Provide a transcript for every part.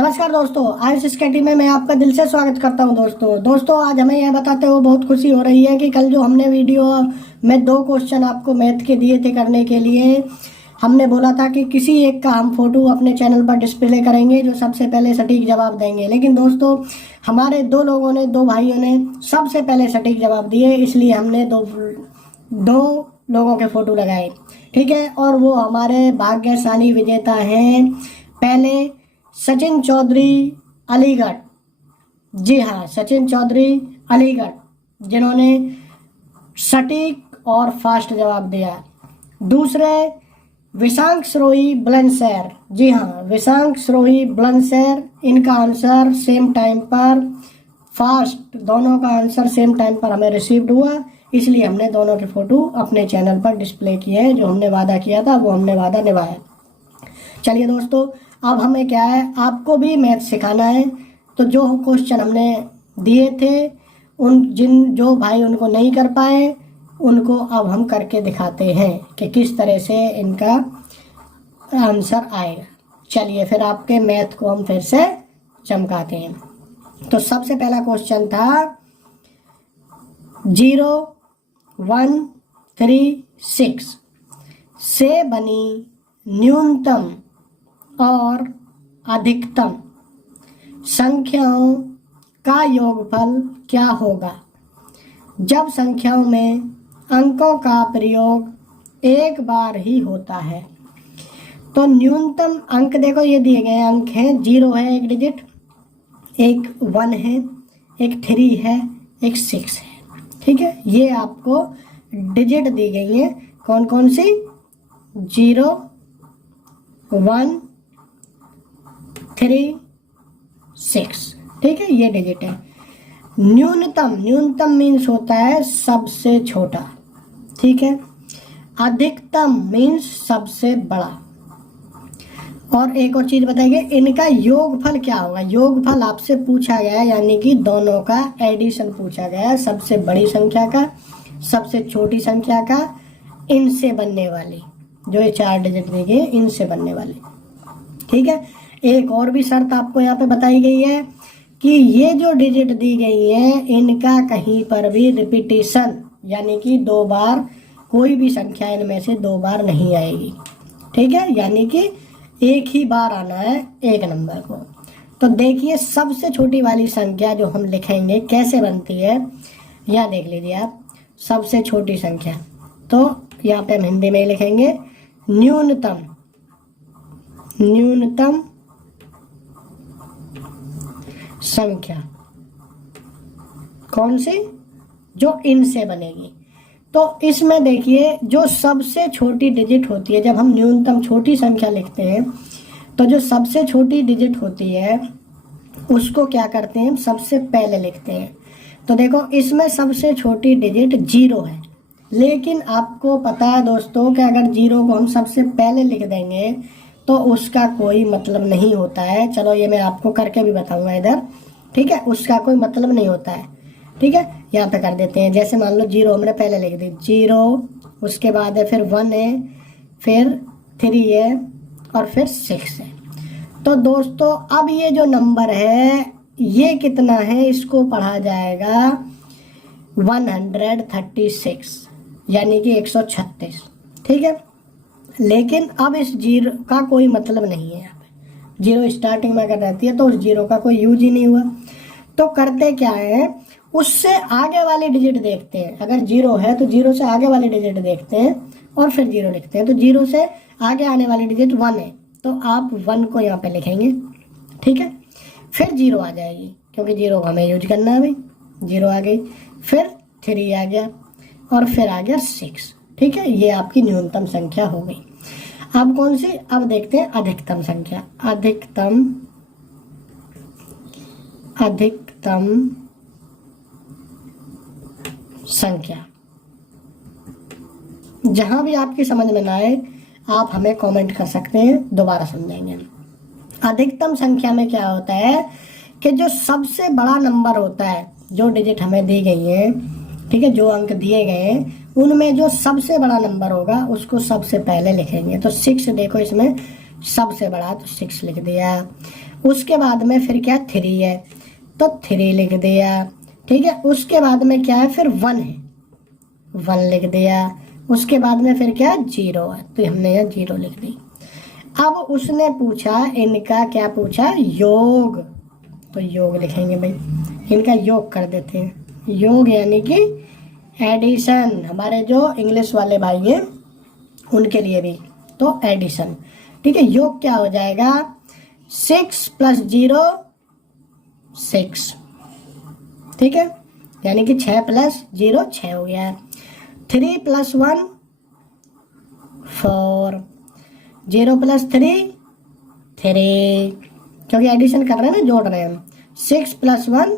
नमस्कार दोस्तों, आयुष स्केटी में मैं आपका दिल से स्वागत करता हूं। दोस्तों आज हमें यह बताते हुए बहुत खुशी हो रही है कि कल जो हमने वीडियो में 2 क्वेश्चन आपको मैथ के दिए थे करने के लिए, हमने बोला था कि किसी एक का हम फोटो अपने चैनल पर डिस्प्ले करेंगे जो सबसे पहले सटीक जवाब देंगे। लेकिन दोस्तों हमारे 2 लोगों ने, 2 भाइयों ने सबसे पहले सटीक जवाब दिए, इसलिए हमने दो लोगों के फोटो लगाए। ठीक है, और वो हमारे भाग्यशाली विजेता हैं। पहले सचिन चौधरी अलीगढ़, जी हाँ सचिन चौधरी अलीगढ़, जिन्होंने सटीक और फास्ट जवाब दिया। दूसरे विशांक श्रोही बुलंदशहर, जी हाँ विशांक श्रोही बुलंदशहर, इनका आंसर सेम टाइम पर फास्ट, दोनों का आंसर सेम टाइम पर हमें रिसीव्ड हुआ, इसलिए हमने दोनों के फोटो अपने चैनल पर डिस्प्ले किए हैं। जो हमने वादा किया था वो हमने वादा निभाया। चलिए दोस्तों, अब हमें क्या है, आपको भी मैथ सिखाना है। तो जो क्वेश्चन हमने दिए थे जो भाई उनको नहीं कर पाए, उनको अब हम करके दिखाते हैं कि किस तरह से इनका आंसर आएगा। चलिए फिर आपके मैथ को हम फिर से चमकाते हैं। तो सबसे पहला क्वेश्चन था 0, 1, 3, 6 से बनी न्यूनतम और अधिकतम संख्याओं का योगफल क्या होगा जब संख्याओं में अंकों का प्रयोग एक बार ही होता है। तो न्यूनतम अंक देखो, ये दिए गए अंक हैं, 0 है एक डिजिट, एक 1 है, एक 3 है, एक 6 है। ठीक है, ये आपको डिजिट दी गई है। कौन कौन सी? 0, 1, 3, 6। ठीक है, ये डिजिट है। न्यूनतम मीन्स होता है सबसे छोटा। ठीक है, अधिकतम मीन्स सबसे बड़ा। और एक और चीज बताइए, इनका योगफल क्या होगा। योगफल आपसे पूछा गया है, यानी कि दोनों का एडिशन पूछा गया है, सबसे बड़ी संख्या का, सबसे छोटी संख्या का, इनसे बनने वाली, जो ये 4 डिजिट दी गई इनसे बनने वाली। ठीक है, एक और भी शर्त आपको यहाँ पे बताई गई है कि ये जो डिजिट दी गई है इनका कहीं पर भी रिपीटेशन, यानी कि 2 बार, कोई भी संख्या इनमें से 2 बार नहीं आएगी। ठीक है, यानी कि एक ही बार आना है एक नंबर को। तो देखिए सबसे छोटी वाली संख्या जो हम लिखेंगे कैसे बनती है, यहाँ देख लीजिए आप। सबसे छोटी संख्या तो यहाँ पे हम हिंदी में लिखेंगे न्यूनतम संख्या। कौन सी? जो इनसे बनेगी। तो इसमें देखिए जो सबसे छोटी डिजिट होती है, जब हम न्यूनतम छोटी संख्या लिखते हैं तो जो सबसे छोटी डिजिट होती है उसको क्या करते हैं, हम सबसे पहले लिखते हैं। तो देखो इसमें सबसे छोटी डिजिट 0 है, लेकिन आपको पता है दोस्तों कि अगर 0 को हम सबसे पहले लिख देंगे तो उसका कोई मतलब नहीं होता है। चलो ये मैं आपको करके भी बताऊंगा इधर। ठीक है, उसका कोई मतलब नहीं होता है। ठीक है, यहाँ पे कर देते हैं। जैसे मान लो 0 हमने पहले लिख दी, 0, उसके बाद है फिर 1 है, फिर 3 है और फिर 6 है। तो दोस्तों अब ये जो नंबर है ये कितना है, इसको पढ़ा जाएगा 136, यानी कि 136। ठीक है, लेकिन अब इस 0 का कोई मतलब नहीं है। यहाँ पे 0 स्टार्टिंग में अगर रहती है तो उस 0 का कोई यूज ही नहीं हुआ। तो करते क्या है, उससे आगे वाली डिजिट देखते हैं। अगर 0 है तो 0 से आगे वाली डिजिट देखते हैं और फिर 0 लिखते हैं। तो 0 से आगे आने वाली डिजिट 1 है, तो आप 1 को यहाँ पे लिखेंगे। ठीक है, फिर 0 आ जाएगी, क्योंकि 0 को हमें यूज करना है भाई। 0 आ गई, फिर 3 आ गया और फिर आ गया 6। ठीक है, ये आपकी न्यूनतम संख्या हो गई। अब कौन सी? अब देखते हैं अधिकतम संख्या। अधिकतम संख्या, जहां भी आपकी समझ में ना आए आप हमें कमेंट कर सकते हैं, दोबारा समझाएंगे। अधिकतम संख्या में क्या होता है कि जो सबसे बड़ा नंबर होता है, जो डिजिट हमें दी गई है, ठीक है, जो अंक दिए गए हैं उनमें जो सबसे बड़ा नंबर होगा उसको सबसे पहले लिखेंगे। तो 6 देखो, इसमें सबसे बड़ा तो 6 लिख दिया। उसके बाद में फिर क्या 3 है तो 3 लिख दिया, ठीक है। उसके बाद में क्या है फिर 1 है, 1 लिख दिया। उसके बाद में फिर क्या 0 है तो हमने यहाँ 0 लिख दी। अब उसने पूछा इनका क्या पूछा योग, तो योग लिखेंगे भाई, इनका योग कर देते हैं। योग यानी कि एडिशन, हमारे जो इंग्लिश वाले भाई हैं उनके लिए भी तो एडिशन, ठीक है। योग क्या हो जाएगा 6 + 0 6, ठीक है, यानी कि 6 + 0 6 हो गया। 3 + 1 4, 0 + 3 3, क्योंकि एडिशन कर रहे हैं ना, जोड़ रहे हैं हम। 6 + 1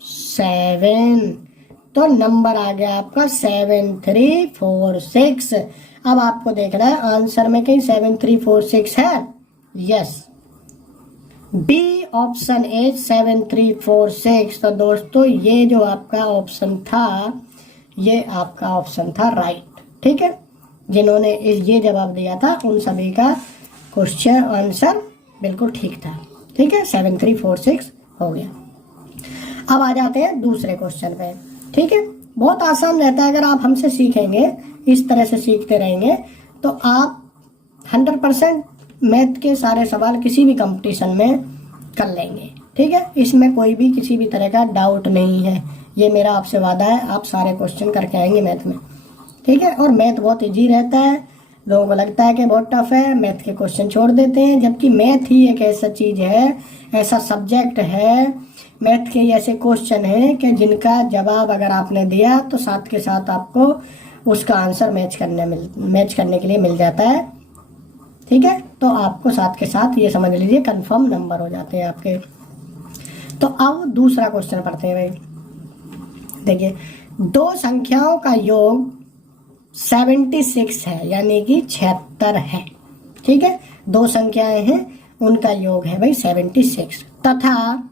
7, तो नंबर आ गया आपका 7346। अब आपको देखना है आंसर में कहीं 7346 है, यस, बी ऑप्शन ए 7346। तो दोस्तों ये जो आपका ऑप्शन था ये आपका ऑप्शन था राइट, ठीक है। जिन्होंने ये जवाब दिया था उन सभी का क्वेश्चन आंसर बिल्कुल ठीक था, ठीक है। 7346 हो गया। अब आ जाते हैं दूसरे क्वेश्चन पे, ठीक है। बहुत आसान रहता है, अगर आप हमसे सीखेंगे, इस तरह से सीखते रहेंगे तो आप 100% मैथ के सारे सवाल किसी भी कंपटीशन में कर लेंगे, ठीक है। इसमें कोई भी किसी भी तरह का डाउट नहीं है, ये मेरा आपसे वादा है, आप सारे क्वेश्चन करके आएंगे मैथ में, ठीक है। और मैथ बहुत ईजी रहता है, लोगों को लगता है कि बहुत टफ है, मैथ के क्वेश्चन छोड़ देते हैं, जबकि मैथ ही एक ऐसा चीज़ है, ऐसा सब्जेक्ट है, मैथ के ऐसे क्वेश्चन हैं कि जिनका जवाब अगर आपने दिया तो साथ के साथ आपको उसका आंसर मैच करने के लिए मिल जाता है, ठीक है। तो आपको साथ के साथ ये समझ लीजिए कंफर्म नंबर हो जाते हैं आपके। तो अब दूसरा क्वेश्चन पढ़ते हैं भाई। देखिए, दो संख्याओं का योग 76 है, यानी कि 76 है, ठीक है। दो संख्याएं हैं उनका योग है भाई 76, तथा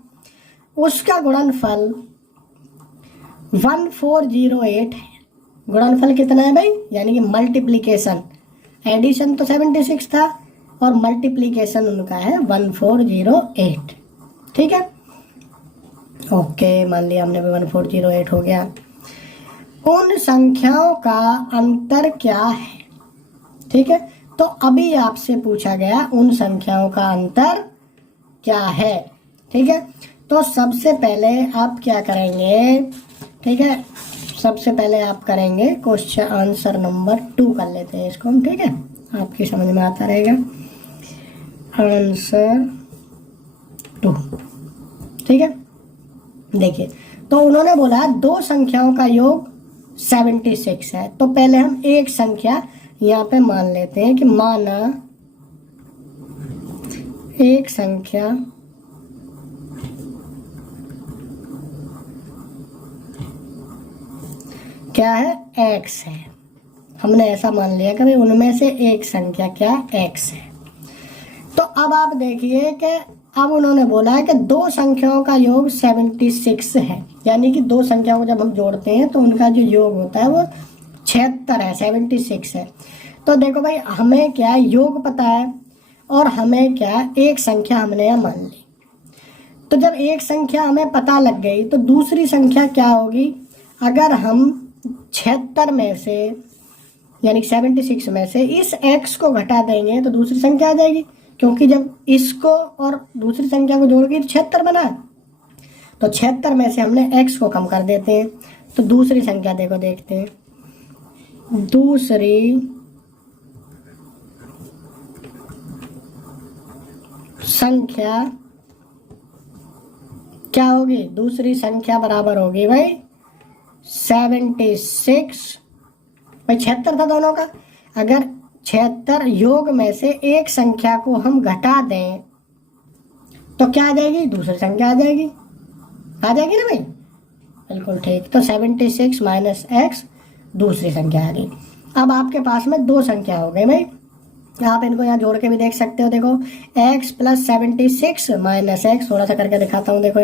उसका गुणनफल 1408 है। गुणनफल कितना है भाई, यानी कि मल्टीप्लीकेशन, एडिशन तो 76 था और मल्टीप्लीकेशन उनका है 1408, ठीक है। ओके, मान लिया हमने 1408 हो गया। उन संख्याओं का अंतर क्या है, ठीक है। तो अभी आपसे पूछा गया उन संख्याओं का अंतर क्या है, ठीक है। तो सबसे पहले आप क्या करेंगे, ठीक है, सबसे पहले आप करेंगे क्वेश्चन आंसर नंबर 2 कर लेते हैं इसको हम, ठीक है, आपकी समझ में आता रहेगा। आंसर 2, ठीक है। देखिए, तो उन्होंने बोला दो संख्याओं का योग 76 है, तो पहले हम एक संख्या यहाँ पे मान लेते हैं कि माना एक संख्या क्या है x है, हमने ऐसा मान लिया कि भाई उनमें से एक संख्या क्या x है। तो अब आप देखिए कि अब उन्होंने बोला है कि दो संख्याओं का योग 76 है, यानी कि दो संख्याओं को जब हम जोड़ते हैं तो उनका जो योग होता है वो 76 है, 76 है। तो देखो भाई, हमें क्या योग पता है और हमें क्या एक संख्या हमने यहाँ मान ली। तो जब एक संख्या हमें पता लग गई तो दूसरी संख्या क्या होगी, अगर हम 76 में से यानी 76 में से इस x को घटा देंगे तो दूसरी संख्या आ जाएगी, क्योंकि जब इसको और दूसरी संख्या को जोड़ के 76 बना, तो 76 में से हमने x को कम कर देते हैं, तो दूसरी संख्या देखो, देखते हैं। दूसरी संख्या क्या होगी, दूसरी संख्या बराबर होगी भाई 76, भाई 76 था दोनों का, अगर 76 योग में से एक संख्या को हम घटा दें तो क्या आ जाएगी, दूसरी संख्या आ जाएगी ना भाई, बिल्कुल ठीक। तो 76 माइनस x दूसरी संख्या आ गई। अब आपके पास में दो संख्या हो गई भाई, आप इनको यहाँ जोड़ के भी देख सकते हो। देखो x + 76 माइनस x, थोड़ा सा करके दिखाता हूँ, देखो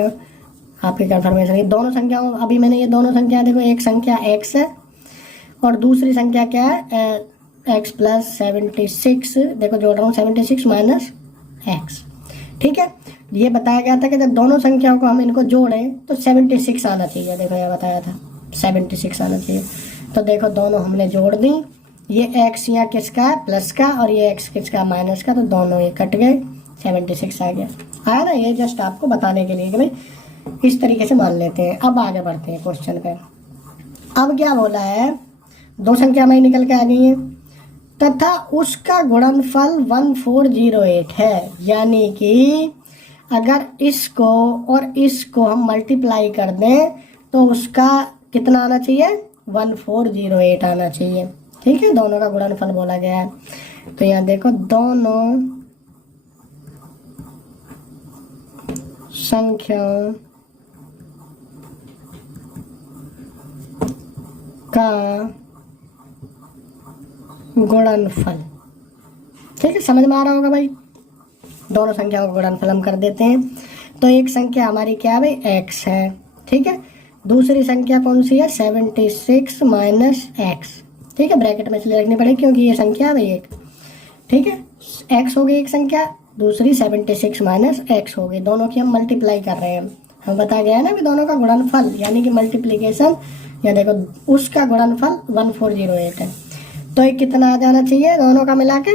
आपकी कंफर्मेशन। ये दोनों संख्याओं, अभी मैंने ये दोनों संख्या देखो, एक संख्या x है और दूसरी संख्या क्या है x + 76, देखो जोड़ रहा हूँ 76 माइनस x, ठीक है। ये बताया गया था कि जब दोनों संख्याओं को हम इनको जोड़ें तो 76 आना चाहिए। देखो ये बताया था 76 आना चाहिए। तो देखो दोनों हमने जोड़ दी, ये x यहाँ किसका है प्लस का और ये x किसका माइनस का, तो दोनों ये कट गए, 76 आ गया। आया ना, ये जस्ट आपको बताने के लिए कि भाई इस तरीके से मान लेते हैं। अब आगे बढ़ते हैं क्वेश्चन पे। अब क्या बोला है, दो संख्या हमारी निकल के आ गई है तथा उसका गुणनफल 1408 है, यानी कि अगर इसको और इसको हम मल्टीप्लाई कर दें तो उसका कितना आना चाहिए, 1408 आना चाहिए। ठीक है, दोनों का गुणनफल बोला गया है। तो यहाँ देखो दोनों संख्याओं का गुणनफल, ठीक है, समझ में आ रहा होगा भाई। दोनों संख्याओं का गुणनफल हम कर देते हैं। तो एक संख्या हमारी क्या है भाई, x है, ठीक है। दूसरी संख्या कौन सी है, 76 माइनस एक्स, ठीक है, ब्रैकेट में इसलिए रखनी पड़ेगी क्योंकि ये संख्या है भाई एक, ठीक है। x हो गई एक संख्या, दूसरी 76 माइनस एक्स हो गई, दोनों की हम मल्टीप्लाई कर रहे हैं। हम बताया गया है ना कि दोनों का गुणनफल यानी कि मल्टीप्लीकेशन, या देखो उसका गुणनफल 1408 है। तो ये कितना आ जाना चाहिए दोनों का मिला के,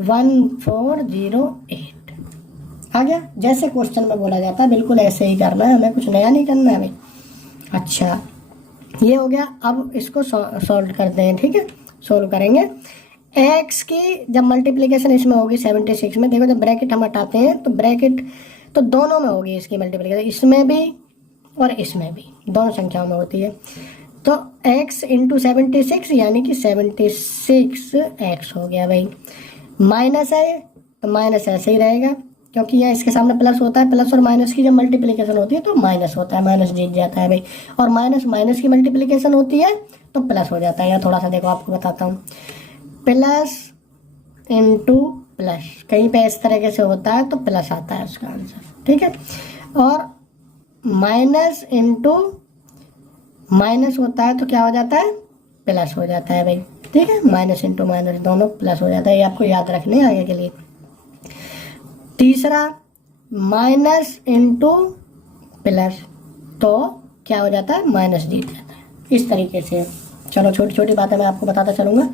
1408 आ गया। जैसे क्वेश्चन में बोला जाता है बिल्कुल ऐसे ही करना है, हमें कुछ नया नहीं करना है भाई। अच्छा, ये हो गया। अब इसको सॉल्व करते हैं, ठीक है, सोल्व करेंगे। x की जब मल्टीप्लिकेशन इसमें होगी 76 में, देखो जब ब्रैकेट हम हटाते हैं तो ब्रैकेट तो दोनों में होगी इसकी मल्टीप्लिकेशन, इसमें भी और इसमें भी, दोनों संख्याओं में होती है। तो x इंटू 76 यानी कि 76x हो गया भाई। माइनस है तो माइनस ऐसे ही रहेगा क्योंकि यहाँ इसके सामने प्लस होता है, प्लस और माइनस की जब मल्टीप्लिकेशन होती है तो माइनस होता है, माइनस जीत जाता है भाई। और माइनस माइनस की मल्टीप्लिकेशन होती है तो प्लस हो जाता है। यहाँ थोड़ा सा देखो आपको बताता हूँ, प्लस इंटू प्लस, कहीं पे इस तरीके से होता है तो प्लस आता है उसका आंसर, ठीक है। और माइनस इंटू माइनस होता है तो क्या हो जाता है, प्लस हो जाता है भाई, ठीक है। माइनस इंटू माइनस दोनों प्लस हो जाता है, ये आपको याद रखने आगे के लिए। तीसरा माइनस इंटू प्लस, तो क्या हो जाता है, माइनस जीत जाता है, इस तरीके से। चलो छोटी छोटी बातें मैं आपको बताता चलूँगा।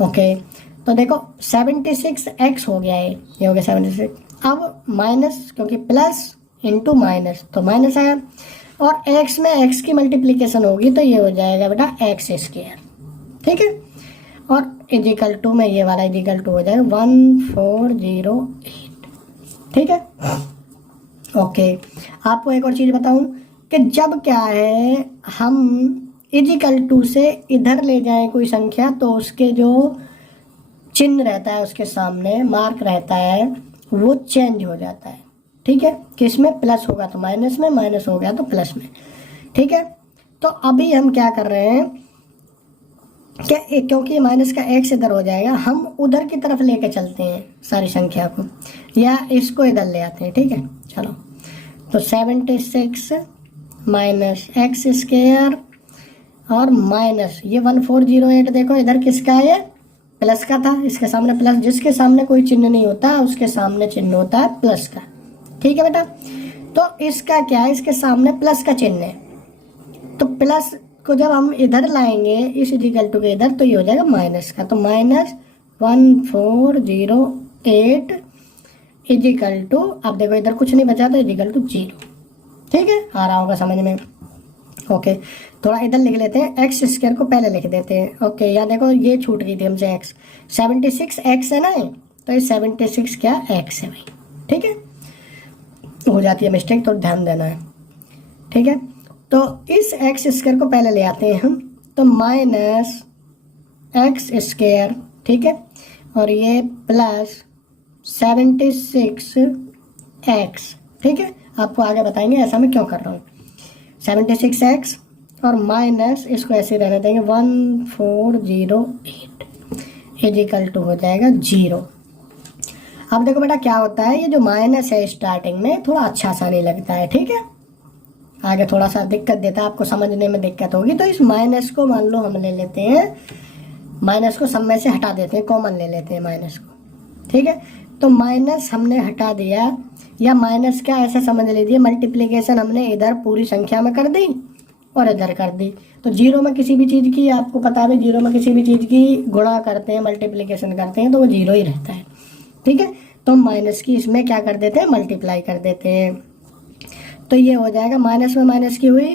ओके, तो देखो 76x हो गया है, ये हो गया 76। अब माइनस, क्योंकि प्लस इंटू माइनस तो माइनस आया, और x में x की मल्टीप्लिकेशन होगी तो ये हो जाएगा बेटा x स्क्वायर, ठीक है। और इजिकल टू में ये वाला इजिकल टू हो जाएगा 1408, ठीक है। ओके, आपको एक और चीज़ बताऊं कि जब क्या है हम इजिकल टू से इधर ले जाएं कोई संख्या तो उसके जो चिन्ह रहता है, उसके सामने मार्क रहता है, वो चेंज हो जाता है, ठीक है। किसमें, प्लस होगा तो माइनस में, माइनस हो गया तो प्लस में, ठीक है। तो अभी हम क्या कर रहे हैं कि क्योंकि माइनस का x इधर हो जाएगा, हम उधर की तरफ लेके चलते हैं सारी संख्या को, या इसको इधर ले आते हैं, ठीक है। चलो, तो 76 माइनस एक्स स्क्वायर और माइनस ये 1408, देखो इधर किसका है, ये प्लस का था, इसके सामने प्लस, जिसके सामने कोई चिन्ह नहीं होता उसके सामने चिन्ह होता है प्लस का, ठीक है बेटा। तो इसका क्या है, इसके सामने प्लस का चिन्ह है, तो प्लस को जब हम इधर लाएंगे इस इजिकल टू के इधर तो ये हो जाएगा माइनस का, तो माइनस 1408 इजिकल टू, अब देखो इधर कुछ नहीं बचा तो इजिकल टू 0, ठीक है। आ रहा होगा समझ में। ओके, थोड़ा इधर लिख लेते हैं, एक्स स्क्वायर को पहले लिख देते हैं। ओके, यहाँ देखो ये छूट गई थी हमसे एक्स, 76 एक्स है ना, तो ये 76 क्या एक्स है भाई, ठीक है। हो जाती है मिस्टेक तो ध्यान देना है, ठीक है। तो इस एक्स स्क्वायर को पहले ले आते हैं हम, तो माइनस एक्स स्क्वायर, ठीक है, और ये प्लस 76 एक्स, ठीक है। आपको आगे बताएंगे ऐसा मैं क्यों कर रहा हूँ। 76x और माइनस इसको ऐसे रहने देंगे 1408 इजिकल टू हो जाएगा 0। अब देखो बेटा क्या होता है, ये जो माइनस है स्टार्टिंग में थोड़ा अच्छा सा नहीं लगता है, ठीक है, आगे थोड़ा सा दिक्कत देता है, आपको समझने में दिक्कत होगी। तो इस माइनस को मान लो हम ले लेते हैं, माइनस को सब में से हटा देते हैं, कॉमन ले लेते हैं माइनस को, ठीक है। तो माइनस हमने हटा दिया, या माइनस क्या ऐसा समझ लीजिए, मल्टीप्लिकेशन हमने इधर पूरी संख्या में कर दी और इधर कर दी। तो जीरो में किसी भी चीज़ की, आपको पता है जीरो में किसी भी चीज़ की गुणा करते हैं, मल्टीप्लिकेशन करते हैं तो वो जीरो ही रहता है, ठीक है। तो माइनस की इसमें क्या कर देते हैं, मल्टीप्लाई कर देते हैं। तो ये हो जाएगा, माइनस में माइनस की हुई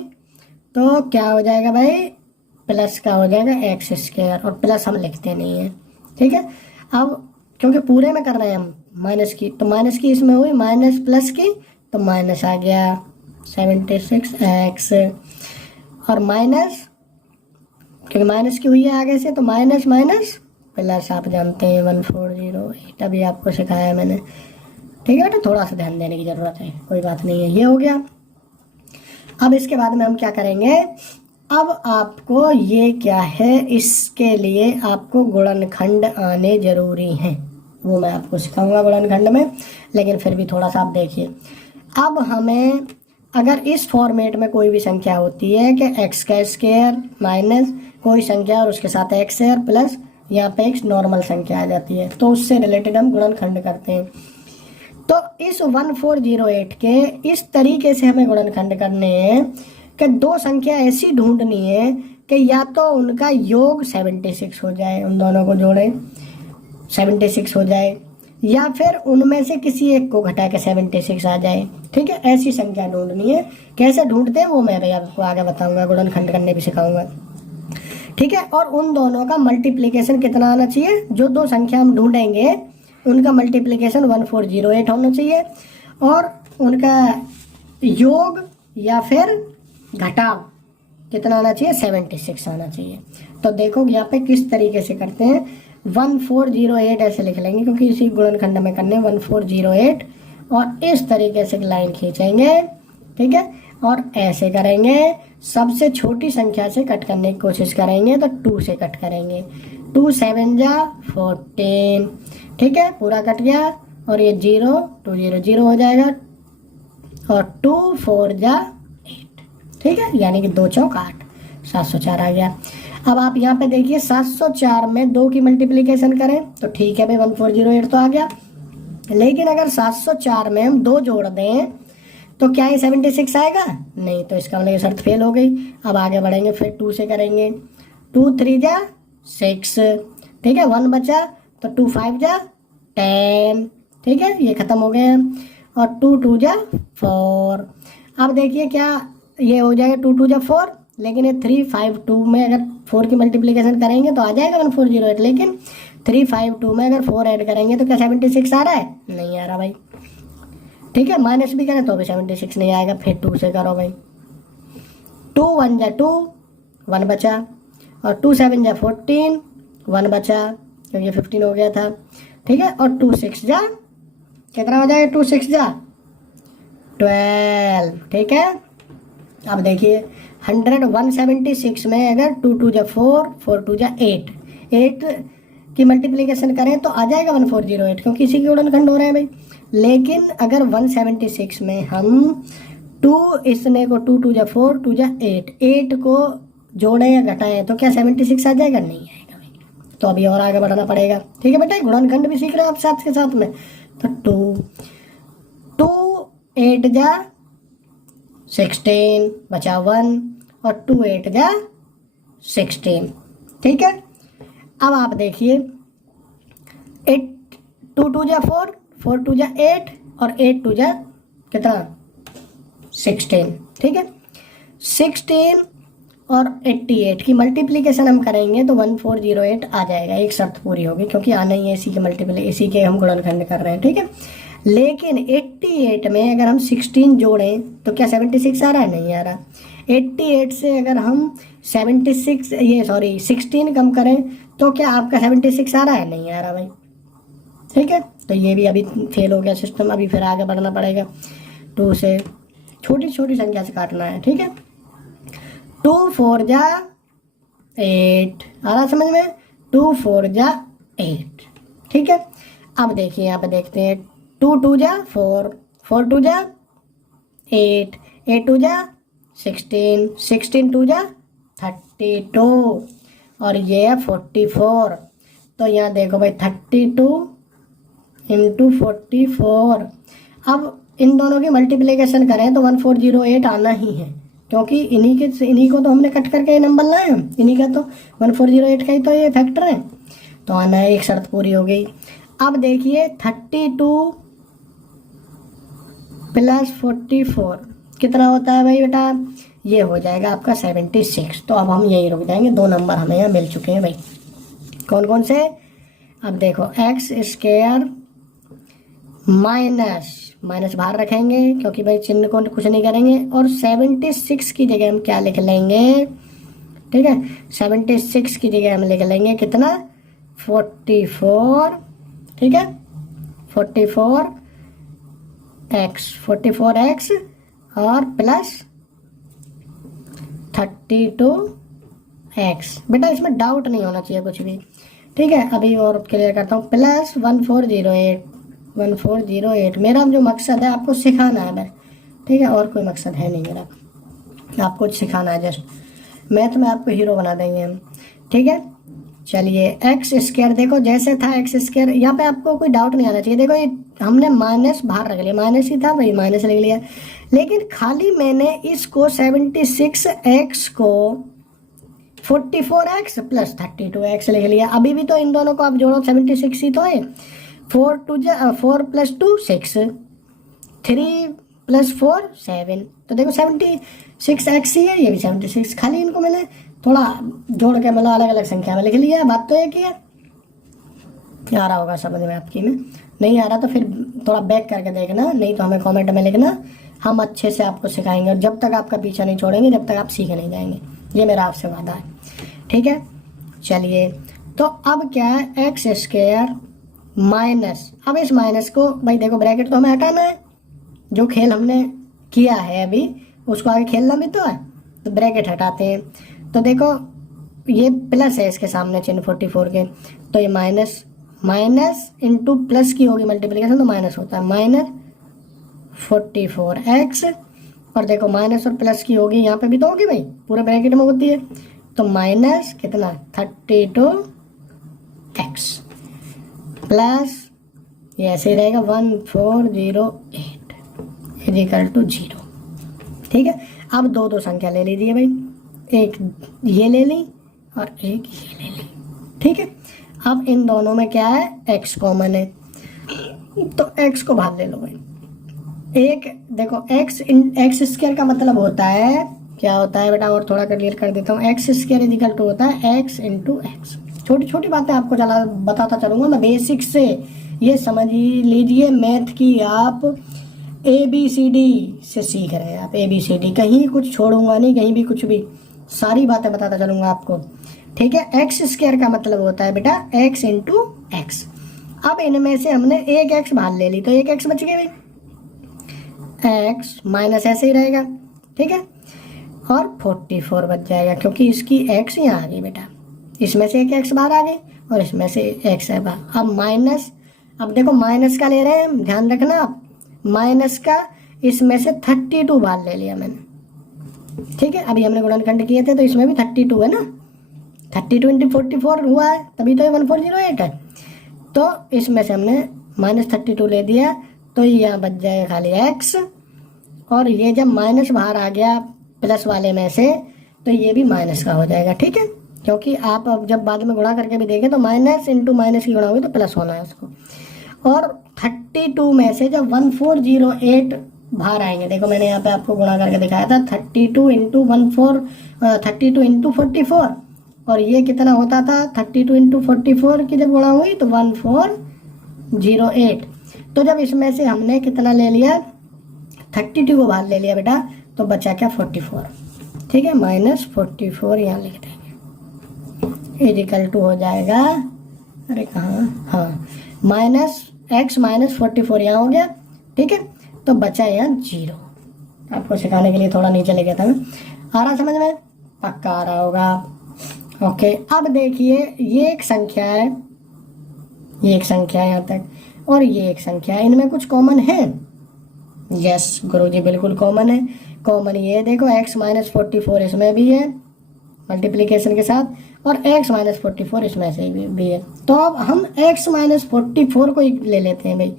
तो क्या हो जाएगा भाई, प्लस का हो जाएगा एक्स स्क्वायर, और प्लस हम लिखते नहीं है, ठीक है। अब क्योंकि पूरे में कर रहे हैं हम माइनस की, तो माइनस की इसमें हुई, माइनस प्लस की तो माइनस आ गया 76x, और माइनस क्योंकि माइनस की हुई है आगे से तो माइनस माइनस प्लस, आप जानते हैं 1408, अभी आपको सिखाया है मैंने, ठीक है बेटा, थोड़ा सा ध्यान देने की ज़रूरत है, कोई बात नहीं है। ये हो गया। अब इसके बाद में हम क्या करेंगे, अब आपको ये क्या है, इसके लिए आपको गुणनखंड आने जरूरी हैं, वो मैं आपको सिखाऊंगा गुणनखंड में, लेकिन फिर भी थोड़ा सा आप देखिए। अब हमें अगर इस फॉर्मेट में कोई भी संख्या होती है कि एक्स का स्क्वायर माइनस कोई संख्या और उसके साथ एक्स है और प्लस यहाँ पे एक नॉर्मल संख्या आ जाती है, तो उससे रिलेटेड हम गुणनखंड करते हैं। तो इस 1408 के इस तरीके से हमें गुणनखंड करने हैं कि दो संख्या ऐसी ढूंढनी है कि या तो उनका योग 76 हो जाए, उन दोनों को जोड़े 76 हो जाए, या फिर उनमें से किसी एक को घटा के 76 आ जाए, ठीक है। ऐसी संख्या ढूंढनी है। कैसे ढूंढते हैं वो मैं भाई आपको आगे बताऊंगा, गुणनखंड करने भी सिखाऊंगा, ठीक है। और उन दोनों का मल्टीप्लिकेशन कितना आना चाहिए, जो दो संख्या हम ढूंढेंगे उनका मल्टीप्लिकेशन 1408 होना चाहिए, और उनका योग या फिर घटाव कितना आना चाहिए, 76 आना चाहिए। तो देखो यहाँ पे किस तरीके से करते हैं, 1408 ऐसे लिख लेंगे क्योंकि इसी गुणनखंड में करने 1408, और इस तरीके से लाइन खींचेंगे, ठीक है, और ऐसे करेंगे, सबसे छोटी संख्या से कट करने की कोशिश करेंगे तो 2 से कट करेंगे, 2 7 जा 14, ठीक है, पूरा कट गया, और ये 0 2 0 0 हो जाएगा, और 2 4 जा 8, ठीक है, यानी कि 2 चौक 8, 704 आ गया। अब आप यहाँ पे देखिए 704 में 2 की मल्टीप्लिकेशन करें तो ठीक है भाई 1408 तो आ गया, लेकिन अगर 704 में हम 2 जोड़ दें तो क्या ये 76 आएगा, नहीं, तो इसका मतलब ये शर्त फेल हो गई। अब आगे बढ़ेंगे, फिर 2 से करेंगे, 2 3 जा 6, ठीक है, 1 बचा तो 2 5 जा 10, ठीक है, ये खत्म हो गया, और 2 2 जा 4। अब देखिए क्या ये हो जाएगा, 2 2 जा 4, लेकिन ये 3 5 2 में अगर 4 की मल्टीप्लिकेशन करेंगे तो आ जाएगा 1408, लेकिन 3 5 2 में अगर 4 ऐड करेंगे तो क्या 76 आ रहा है, नहीं आ रहा भाई, ठीक है। माइनस भी करें तो भी 76 नहीं आएगा, फिर 2 से करो भाई, 2 1 जा 2, 1 बचा, और 2 7 जा 14, 1 बचा क्योंकि 15 हो गया था, ठीक है, और 2 6 जा कितना हो जाएगा, 2 6 जा 12, ठीक है। अब देखिए 176 में अगर 2 2 जा 4, 4 2 जा 8 की मल्टीप्लिकेशन करें तो आ जाएगा 1408 क्योंकि इसी के गुणनखंड हो रहे हैं भाई। लेकिन अगर 176 में हम 2 इसने को 2 2 जा 4, 2 जा 8 को जोड़ें या घटाएं तो क्या 76 आ जाएगा, नहीं आएगा भाई, तो अभी और आगे बढ़ाना पड़ेगा, ठीक है बेटा, गुणनखंड भी सीख रहे हैं आप साथ के साथ में। तो 2 8 जा 16 बचा 1, और 2 8 जा 16, ठीक है। अब आप देखिए 2 2 जा 4, 4 2 जा 8, और 8 2 जा कितना 16, ठीक है। 16 और 88 की मल्टीप्लिकेशन हम करेंगे तो 1408 आ जाएगा, एक शर्त पूरी होगी क्योंकि आना ही है इसी के इसी के हम गुणनखंड कर रहे हैं, ठीक है। लेकिन 88 में अगर हम 16 जोड़ें तो क्या 76 आ रहा है, नहीं आ रहा। 88 से अगर हम 16 कम करें तो क्या आपका 76 आ रहा है, नहीं आ रहा भाई, ठीक है। तो ये भी अभी फेल हो गया सिस्टम, अभी फिर आगे बढ़ना पड़ेगा, 2 से छोटी छोटी संख्या से काटना है, ठीक है। 2 4 जा 8 आ रहा समझ में, 2 4 जा 8, ठीक है। अब देखिए यहाँ पे देखते हैं 2 2 जा 4, 4 2 जा 8, 8 2 जा 16, 16 2 जा 32, और ये है 44। तो यहाँ देखो भाई 32 इंटू 44। अब इन दोनों की मल्टीप्लिकेशन करें तो 1408 आना ही है, क्योंकि इन्हीं को तो हमने कट करके ये नंबर लाए हैं, इन्हीं का तो 1408 का ही तो ये फैक्टर है, तो आना है। एक शर्त पूरी हो गई। अब देखिए 32 प्लस 44 कितना होता है भाई बेटा, ये हो जाएगा आपका 76। तो अब हम यही रुक जाएंगे, 2 नंबर हमें यहाँ मिल चुके हैं भाई। कौन कौन से, अब देखो एक्स स्क्वायर माइनस बाहर रखेंगे क्योंकि भाई चिन्ह को कुछ नहीं करेंगे, और 76 की जगह हम क्या लिख लेंगे, ठीक है, 76 की जगह हम लिख लेंगे कितना, 44, ठीक है, 44x और प्लस 32x। बेटा इसमें डाउट नहीं होना चाहिए कुछ भी, ठीक है। अभी और क्लियर करता हूँ, प्लस 1408 मेरा जो मकसद है आपको सिखाना है भाई, ठीक है, और कोई मकसद है नहीं मेरा, आपको सिखाना है, जस्ट मैथ में आपको हीरो बना देंगे हम, ठीक है। चलिए एक्स स्क्वायर देखो जैसे था एक्स स्क्वायर, यहाँ पे आपको कोई डाउट नहीं आना चाहिए। देखो ये हमने माइनस बाहर रख लिया, माइनस ही था भाई, माइनस लिख लिया, लेकिन खाली मैंने इसको 76x को 44x प्लस 32x लिख लिया। अभी भी तो इन दोनों को आप जोड़ो 76 ही तो है, 4 प्लस 2 6, 3 प्लस 4 7, तो देखो 76x ही है, ये भी 76, खाली इनको मैंने थोड़ा जोड़ के मतलब अलग अलग संख्या में लिख लिया। बात तो एक ही है, आ रहा होगा समझ में आपकी में, नहीं आ रहा तो फिर थोड़ा बैक करके देखना, नहीं तो हमें कमेंट में लिखना, हम अच्छे से आपको सिखाएंगे, और जब तक आपका पीछा नहीं छोड़ेंगे जब तक आप सीख नहीं जाएंगे, ये मेरा आपसे वादा है, ठीक है। चलिए तो अब क्या है, एक्स स्क्वायर माइनस, अब इस माइनस को भाई देखो ब्रैकेट तो हमें हटाना है, जो खेल हमने किया है अभी उसको आगे खेलना भी तो है, तो ब्रैकेट हटाते हैं। तो देखो ये प्लस है इसके सामने चिन्ह 44 के, तो ये माइनस इंटू प्लस की होगी मल्टीप्लिकेशन, तो माइनस होता है, माइनस 44x, और देखो माइनस और प्लस की होगी यहाँ पे भी तो होगी भाई, पूरे ब्रैकेट में होती है, तो माइनस कितना 32x प्लस ये ऐसे ही रहेगा 1408 इक्वल टू 0, ठीक है। अब दो संख्या ले लीजिए भाई, एक ये ले ली और एक ये ले ली, ठीक है। अब इन दोनों में क्या है, x कॉमन है, तो x को बाहर ले लो भाई। एक देखो एक्स स्क्वायर का मतलब होता है, क्या होता है बेटा, और थोड़ा क्लियर कर देता हूँ, एक्स स्क्वायर इक्वल टू होता है x इंटू एक्स। छोटी छोटी बातें आपको बताता चलूंगा मैं बेसिक से, ये समझ लीजिए मैथ की आप ABCD से सीख रहे हैं आप, ABCD, कहीं कुछ छोड़ूंगा नहीं, कहीं भी कुछ भी, सारी बातें बताता चलूंगा आपको, ठीक है। एक्स स्क्वायर का मतलब होता है बेटा x इंटू एक्स। अब इनमें से हमने एक x बाहर ले ली, तो एक x बच गया भाई, x माइनस ऐसे ही रहेगा, ठीक है, और 44 बच जाएगा, क्योंकि इसकी x यहाँ आ गई बेटा, इसमें से एक x बाहर आ गई और इसमें से x है बाहर। अब माइनस, अब देखो माइनस का ले रहे हैं, ध्यान रखना आप, माइनस का इसमें से 32 बाहर ले लिया मैंने, ठीक है। अभी हमने गुणनखंड किए थे तो इसमें भी 32 है ना, 32 इंटू 44 हुआ है, तभी तो ये 1408 है, तो इसमें से हमने -32 ले दिया, तो यहाँ बच जाएगा खाली x, और ये जब माइनस बाहर आ गया प्लस वाले में से, तो ये भी माइनस का हो जाएगा, ठीक है, क्योंकि आप अब जब बाद में गुणा करके भी देखें तो माइनस इंटू माइनस की गुणा होगी तो प्लस होना है उसको। और 32 में से जब 1408 बाहर आएंगे, देखो मैंने यहाँ पे आपको गुणा करके दिखाया था, 32 इंटू 44, और ये कितना होता था, 32 इंटू 44 की जब गुणा हुई तो 1408। तो जब इसमें से हमने कितना ले लिया, 32 को बाहर ले लिया बेटा, तो बचा क्या 44, ठीक है, -44 यहाँ लिख देंगे, इक्वल टू हो जाएगा, अरे कहाँ, हाँ, -44 यहाँ हो गया, ठीक है, तो बचा यहाँ 0। आपको सिखाने के लिए थोड़ा नीचे ले गया था मैं, आ रहा समझ में, पक्का आ रहा होगा, ओके। अब देखिए ये एक संख्या है, ये एक संख्या है यहाँ तक, और ये एक संख्या है, इनमें कुछ कॉमन है, यस गुरुजी बिल्कुल कॉमन है। कॉमन ये देखो x -44 इसमें भी है मल्टीप्लिकेशन के साथ, और x माइनस 44 इसमें से भी है। तो अब हम x माइनस 44 को ले लेते हैं भाई।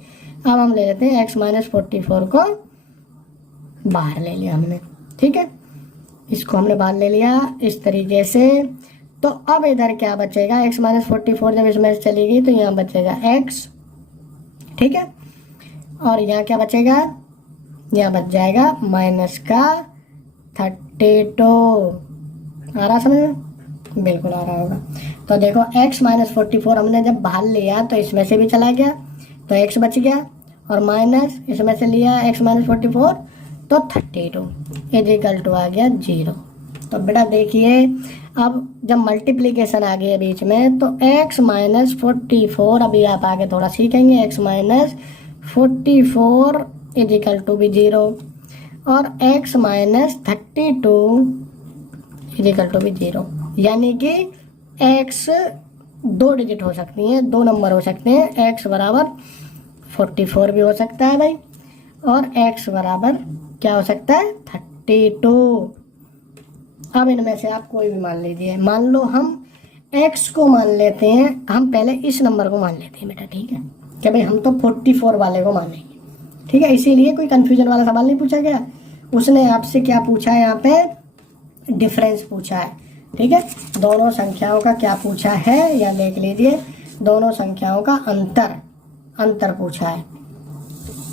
अब हम ले लेते हैं x माइनस 44 को बाहर ले लिया हमने, ठीक है, इसको हमने बाहर ले लिया इस तरीके से। तो अब इधर क्या बचेगा, x माइनस 44 जब इसमें से चली गई तो यहाँ बचेगा x, ठीक है, और यहाँ क्या बचेगा, यहाँ बच जाएगा माइनस का 32। आ रहा समझ में, बिल्कुल आ रहा होगा। तो देखो x माइनस 44 हमने जब बाहर लिया तो इसमें से भी चला गया तो x बच गया, और माइनस इसमें से लिया x माइनस 44 तो 32 इजिकल टू आ गया 0। तो बेटा देखिए अब जब मल्टीप्लीकेशन आ गया बीच में तो x माइनस 44, अभी आप आगे थोड़ा सीखेंगे, x माइनस 44 इजिकल टू भी 0 और x माइनस 32 इजिकल टू भी 0, यानी कि x 2 डिजिट हो सकती हैं, 2 नंबर हो सकते हैं। x बराबर 44 भी हो सकता है भाई, और x बराबर क्या हो सकता है 32। अब इनमें से आप कोई भी मान लीजिए, मान लो हम x को मान लेते हैं, हम पहले इस नंबर को मान लेते हैं बेटा, ठीक है, कि भाई हम तो 44 वाले को मानेंगे, ठीक है, इसीलिए कोई कंफ्यूजन वाला सवाल नहीं पूछा गया। उसने आपसे क्या पूछा है, यहाँ पे डिफरेंस पूछा है, ठीक है, दोनों संख्याओं का क्या पूछा है, या देख लीजिए, दोनों संख्याओं का अंतर पूछा है,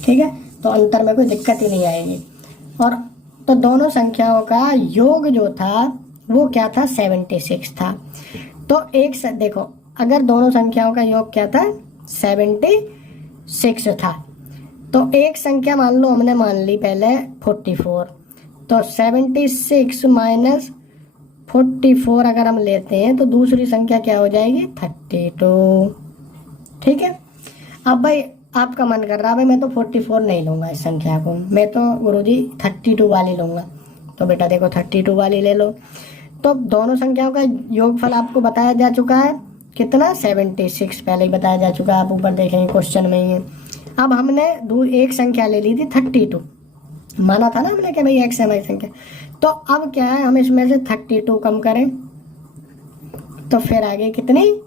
ठीक है, तो अंतर में कोई दिक्कत ही नहीं आएगी। और तो दोनों संख्याओं का योग जो था वो क्या था, 76 था। तो एक देखो, अगर दोनों संख्याओं का योग क्या था, 76 था, तो एक संख्या मान लो हमने मान ली पहले 44, तो 76 माइनस 44 अगर हम लेते हैं तो दूसरी संख्या क्या हो जाएगी, 32, ठीक है। अब भाई आपका मन कर रहा है भाई मैं तो 44 नहीं लूँगा इस संख्या को, मैं तो गुरुजी 32 वाली लूँगा, तो बेटा देखो 32 वाली ले लो। तो दोनों संख्याओं का योगफल आपको बताया जा चुका है, कितना, 76 पहले ही बताया जा चुका है, आप ऊपर देखेंगे क्वेश्चन में ही है। अब हमने एक संख्या ले ली थी 32, माना था ना हमने कि भाई x है हमारी संख्या, तो अब क्या है, हम इसमें से 32 कम करें तो फिर आगे कितनी,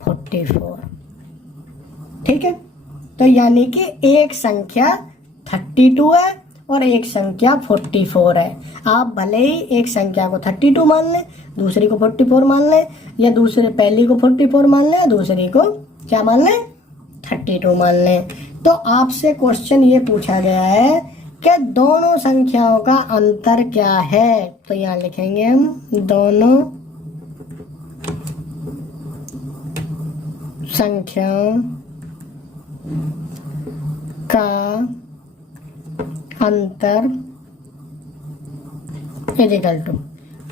44, ठीक है। तो यानी कि एक संख्या 32 है और एक संख्या 44 है। आप भले ही एक संख्या को 32 मान लें, दूसरी को 44 मान लें, या दूसरे पहली को 44 मान लें, दूसरी को क्या मान लें, 32 मान लें। तो आपसे क्वेश्चन ये पूछा गया है कि दोनों संख्याओं का अंतर क्या है, तो यहाँ लिखेंगे हम दोनों संख्याओं का अंतर इजिकल टू,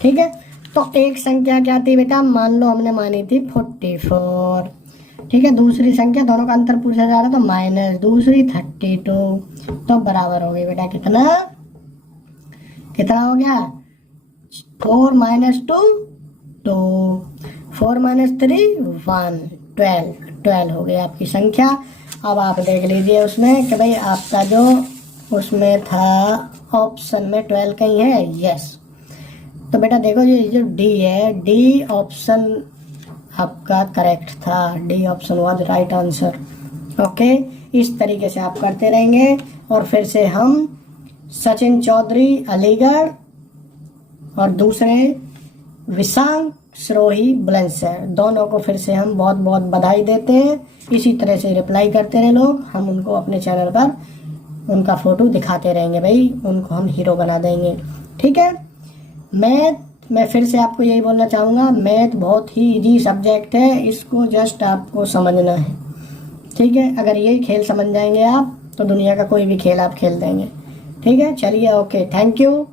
ठीक है। तो एक संख्या क्या थी बेटा, मान लो हमने मानी थी 44, ठीक है, दूसरी संख्या, दोनों का अंतर पूछा जा रहा था माइनस दूसरी 32, तो बराबर हो गई बेटा कितना, कितना हो गया, 4 माइनस 2 2, 4 माइनस 3 1, 12 हो गई आपकी संख्या। अब आप देख लीजिए उसमें कि भाई आपका जो उसमें था ऑप्शन में 12 कहीं है, यस। तो बेटा देखो ये जो डी है, डी ऑप्शन आपका करेक्ट था, D option was right answer, okay. इस तरीके से आप करते रहेंगे और फिर से हम सचिन चौधरी अलीगढ़ और दूसरे विशांग सिरोही बुलंदशहर, दोनों को फिर से हम बहुत बहुत बधाई देते हैं। इसी तरह से रिप्लाई करते रहे लोग, हम उनको अपने चैनल पर उनका फ़ोटो दिखाते रहेंगे भाई, उनको हम हीरो बना देंगे, ठीक है। मैं फिर से आपको यही बोलना चाहूँगा, मैथ बहुत ही इजी सब्जेक्ट है, इसको जस्ट आपको समझना है, ठीक है। अगर यही खेल समझ जाएंगे आप तो दुनिया का कोई भी खेल आप खेल देंगे, ठीक है। चलिए ओके, थैंक यू।